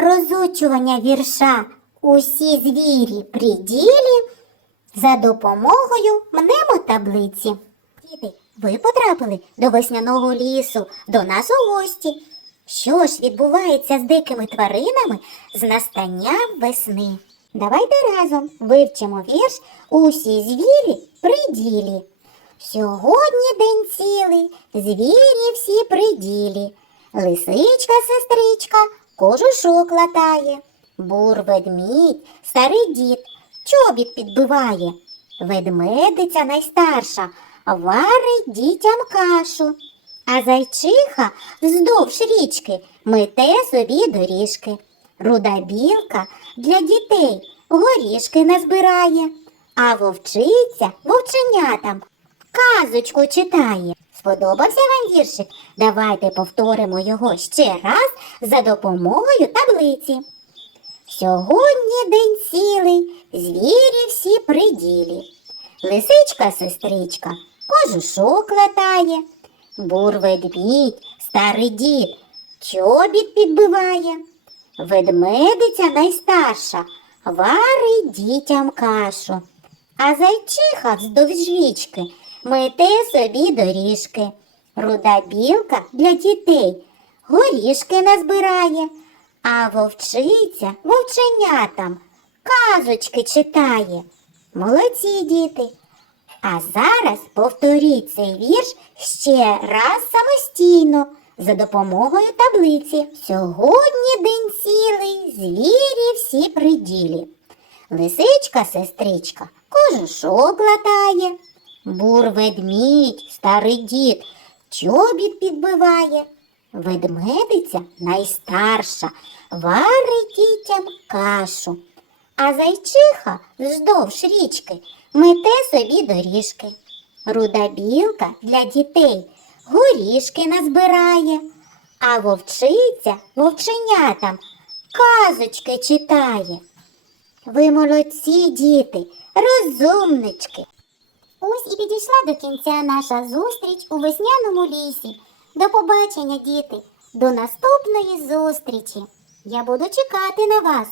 розучування вірша Усі звірі при ділі за допомогою мнемотаблиці. Діти, ви потрапили до весняного лісу, до нас у гості. Що ж відбувається з дикими тваринами з настанням весни? Давайте разом вивчимо вірш Усі звірі при ділі. Сьогодні день цілий, звірі всі при ділі. Лисичка, сестричка, кожушок латає. Бур ведмідь, старий дід, чобіт підбиває. Ведмедиця найстарша варить дітям кашу. А зайчиха вздовж річки мете собі доріжки. Руда білка для дітей горішки назбирає, а вовчиця вовченятам казочку читає. Сподобався вам віршик? Давайте повторимо його ще раз за допомогою таблиці. Сьогодні день цілий, звірі всі при ділі. Лисичка сестричка кожушок латає, бур ведмідь, старий дід, чобіт підбиває. Ведмедиця найстарша варить дітям кашу, а зайчиха вздовж річки мете собі доріжки. Руда білка для дітей горішки назбирає, а вовчиця вовченятам казочки читає. Молодці діти. А зараз повторіть цей вірш ще раз самостійно за допомогою таблиці. Сьогодні день цілий, звірі всі при ділі. Лисичка, сестричка, кожушок латає. Бур ведмідь, старий дід, чобіт підбиває. Ведмедиця найстарша, варить дітям кашу. А зайчиха вздовж річки мете собі доріжки. Руда білка для дітей горішки назбирає, а вовчиця вовченятам казочки читає. Ви молодці, діти, розумнички. Ось і підійшла до кінця наша зустріч у весняному лісі. До побачення, діти, до наступної зустрічі. Я буду чекати на вас.